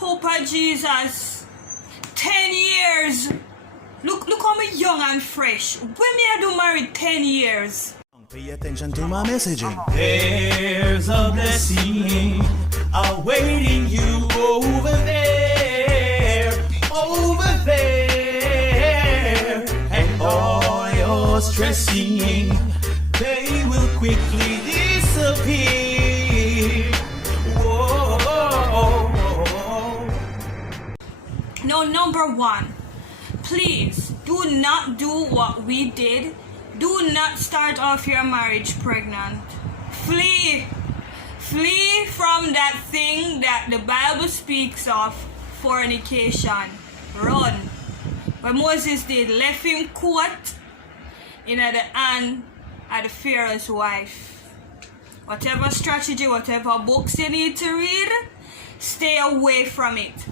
Papa Jesus, 10 years. Look how me young and fresh. When me I do married 10 years. Pay attention to my messaging. There's a blessing awaiting you over there, and all your stressing, they will quickly disappear. Whoa. Now, number one, please do not do what we did. Do not start off your marriage pregnant. Flee from that thing that the Bible speaks of, fornication. Run. What Moses did, left him caught in the hand of the Pharaoh's wife. Whatever strategy, whatever books you need to read, stay away from it.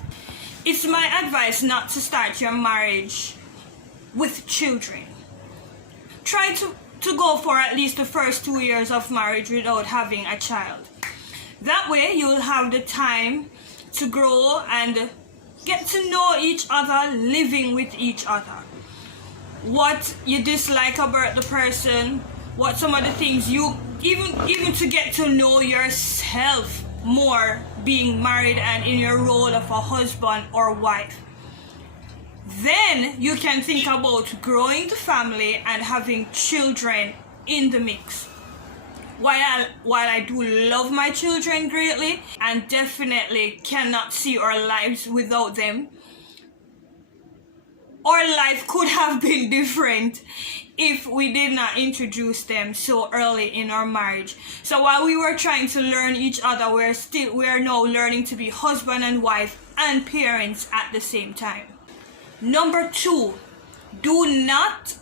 It's my advice not to start your marriage with children. Try to go for at least the first 2 years of marriage without having a child. That way you'll have the time to grow and get to know each other, living with each other. What you dislike about the person, what some of the things you, even to get to know yourself more being married and in your role of a husband or wife. Then you can think about growing the family and having children in the mix. While I do love my children greatly and definitely cannot see our lives without them, our life could have been different if we did not introduce them so early in our marriage. So while we were trying to learn each other, we're now learning to be husband and wife and parents at the same time. Number two, do not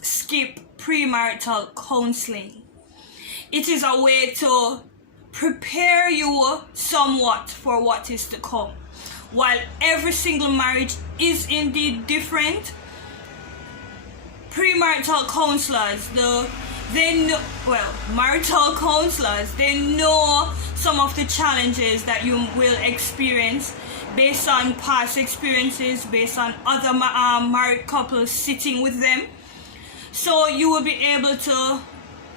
skip premarital counseling. It is a way to prepare you somewhat for what is to come. While every single marriage is indeed different, premarital counselors, marital counselors, they know some of the challenges that you will experience based on past experiences, based on other married couples sitting with them. So you will be able to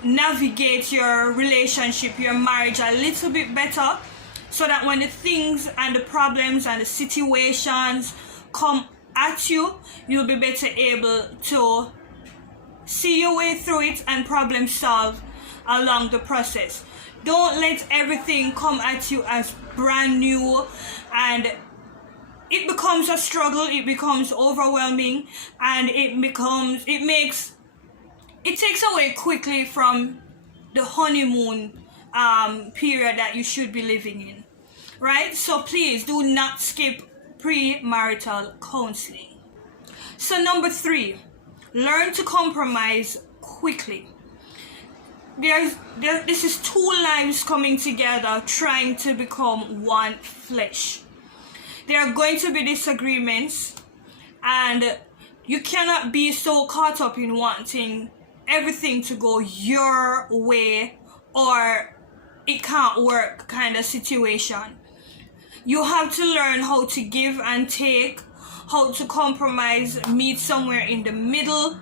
navigate your relationship, your marriage a little bit better, so that when the things and the problems and the situations come at you, you'll be better able to see your way through it and problem solve along the process. Don't let everything come at you as brand new and it becomes a struggle, it becomes overwhelming, and it takes away quickly from the honeymoon period that you should be living in, right? So please do not skip premarital counseling. So number three, learn to compromise quickly. This is two lives coming together, trying to become one flesh. There are going to be disagreements, and you cannot be so caught up in wanting everything to go your way or it can't work kind of situation. You have to learn how to give and take, how to compromise, meet somewhere in the middle,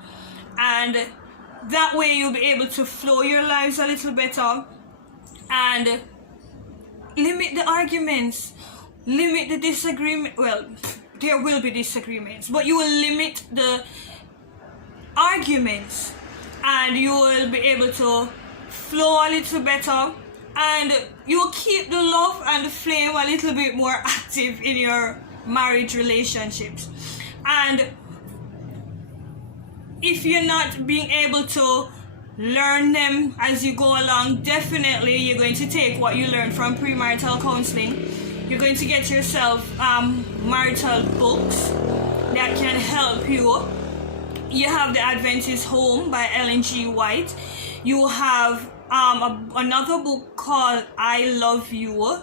and that way you'll be able to flow your lives a little better and limit the arguments, limit the disagreement. Well, there will be disagreements, but you will limit the arguments and you will be able to flow a little better, and you will keep the love and the flame a little bit more active in your marriage relationships. And if you're not being able to learn them as you go along, definitely you're going to take what you learned from premarital counseling. You're going to get yourself marital books that can help you. You have The Adventist Home by Ellen G. White. You have another book called I Love You.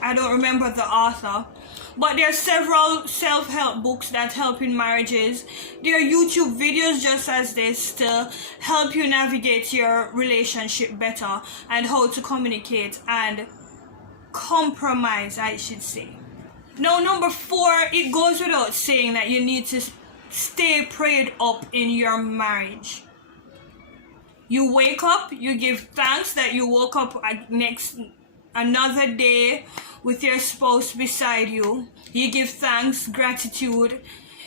I don't remember the author. But there are several self-help books that help in marriages. There are YouTube videos just as this to help you navigate your relationship better and how to communicate and compromise, I should say. Now, number 4, it goes without saying that you need to stay prayed up in your marriage. You wake up, you give thanks that you woke up another day with your spouse beside you. You give thanks, gratitude.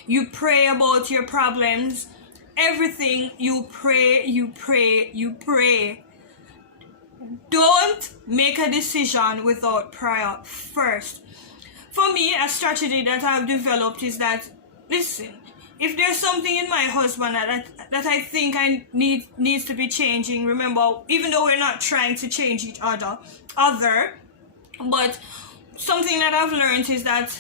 You pray about your problems. Everything you pray, you pray, you pray. Don't make a decision without prayer first. For me, a strategy that I've developed is that, listen, if there's something in my husband that I think needs to be changing, remember, even though we're not trying to change each other, but something that I've learned is that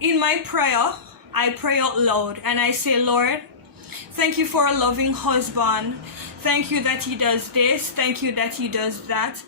in my prayer, I pray out loud and I say, Lord, thank you for a loving husband. Thank you that he does this. Thank you that he does that.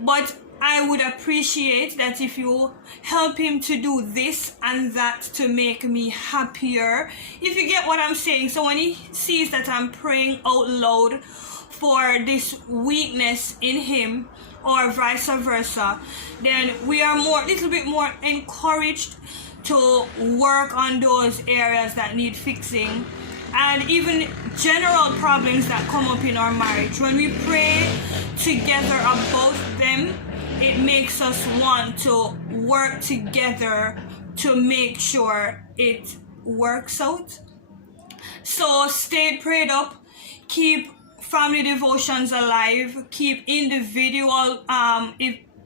But I would appreciate that if you help him to do this and that to make me happier. If you get what I'm saying. So when he sees that I'm praying out loud for this weakness in him or vice versa, then we are little bit more encouraged to work on those areas that need fixing. And even general problems that come up in our marriage, when we pray together about them, it makes us want to work together to make sure it works out. So stay prayed up, keep family devotions alive, keep individual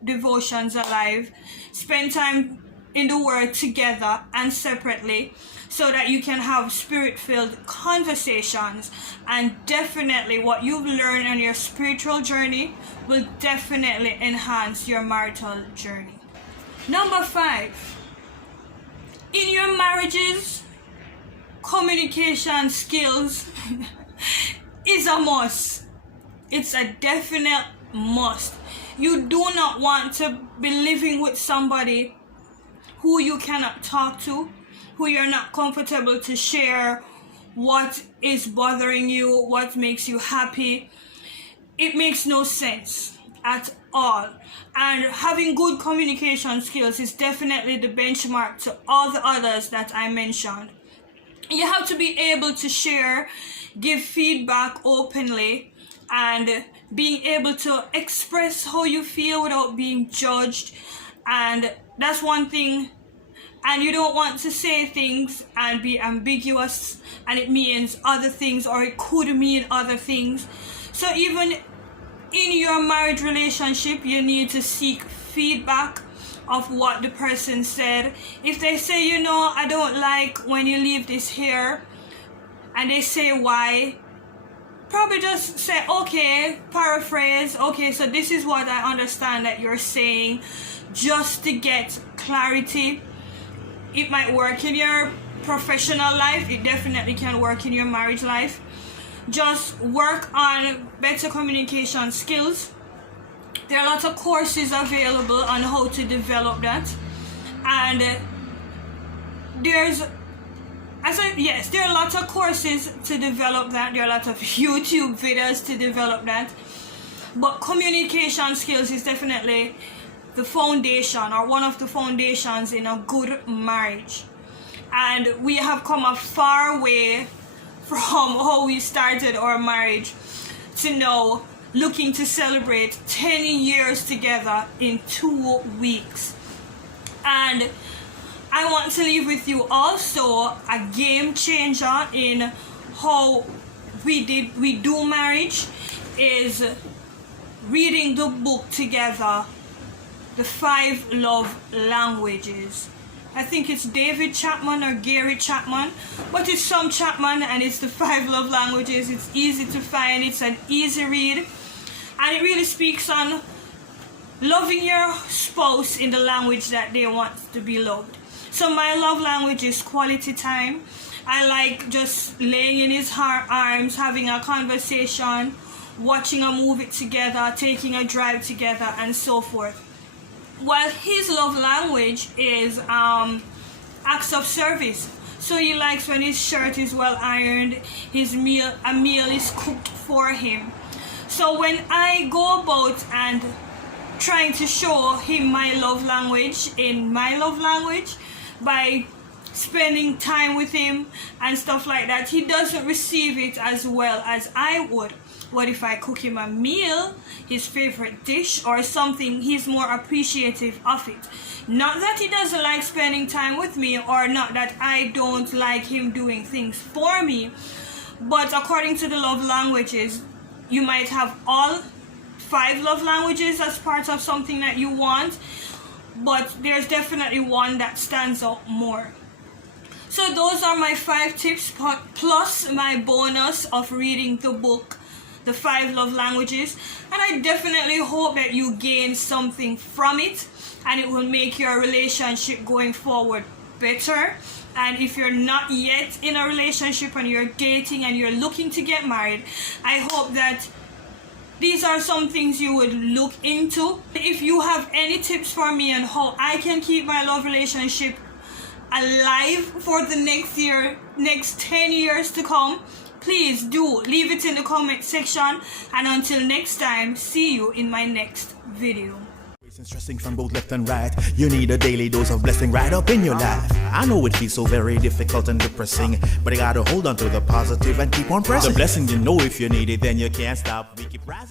devotions alive, spend time in the Word together and separately, so that you can have spirit-filled conversations. And definitely what you've learned on your spiritual journey will definitely enhance your marital journey. Number 5, in your marriages, communication skills is a must. It's a definite must. You do not want to be living with somebody who you cannot talk to, who you're not comfortable to share what is bothering you, what makes you happy. It makes no sense at all. And having good communication skills is definitely the benchmark to all the others that I mentioned. You have to be able to share, give feedback openly, and being able to express how you feel without being judged. And that's one thing. And you don't want to say things and be ambiguous and it means other things, or it could mean other things. So even in your marriage relationship, you need to seek feedback of what the person said. If they say, I don't like when you leave this here, and they say why, probably just say, okay, paraphrase, okay, so this is what I understand that you're saying, just to get clarity. It might work in your professional life. It definitely can work in your marriage life. Just work on better communication skills. There are lots of courses available on how to develop that. And there are lots of courses to develop that. There are lots of YouTube videos to develop that. But communication skills is definitely the foundation, or one of the foundations in a good marriage. And we have come a far way from how we started our marriage to now looking to celebrate 10 years together in 2 weeks. And I want to leave with you also a game changer in how we do marriage is reading the book together, The 5 Love Languages. I think it's David Chapman or Gary Chapman, but it's some Chapman, and it's The 5 Love Languages. It's easy to find, it's an easy read, and it really speaks on loving your spouse in the language that they want to be loved. So my love language is quality time. I like just laying in his arms, having a conversation, watching a movie together, taking a drive together, and so forth. While his love language is acts of service. So he likes when his shirt is well ironed, a meal is cooked for him. So when I go about and trying to show him my love language in my love language by spending time with him and stuff like that, he doesn't receive it as well as I would. What if I cook him a meal, his favorite dish or something, he's more appreciative of it. Not that he doesn't like spending time with me, or not that I don't like him doing things for me, but according to the love languages, you might have all 5 love languages as part of something that you want, but there's definitely one that stands out more. So those are my 5 tips plus my bonus of reading the book, The 5 Love Languages, and I definitely hope that you gain something from it and it will make your relationship going forward better. And if you're not yet in a relationship and you're dating and you're looking to get married, I hope that these are some things you would look into. If you have any tips for me on how I can keep my love relationship alive for the next 10 years to come, please do leave it in the comment section. And until next time, see you in my next video. Stressing from both left and right, you need a daily dose of blessing right up in your life. I know it feels so very difficult and depressing, but you gotta hold on to the positive and keep on pressing. The blessing, you know, if you need it, then you can't stop. We keep rising.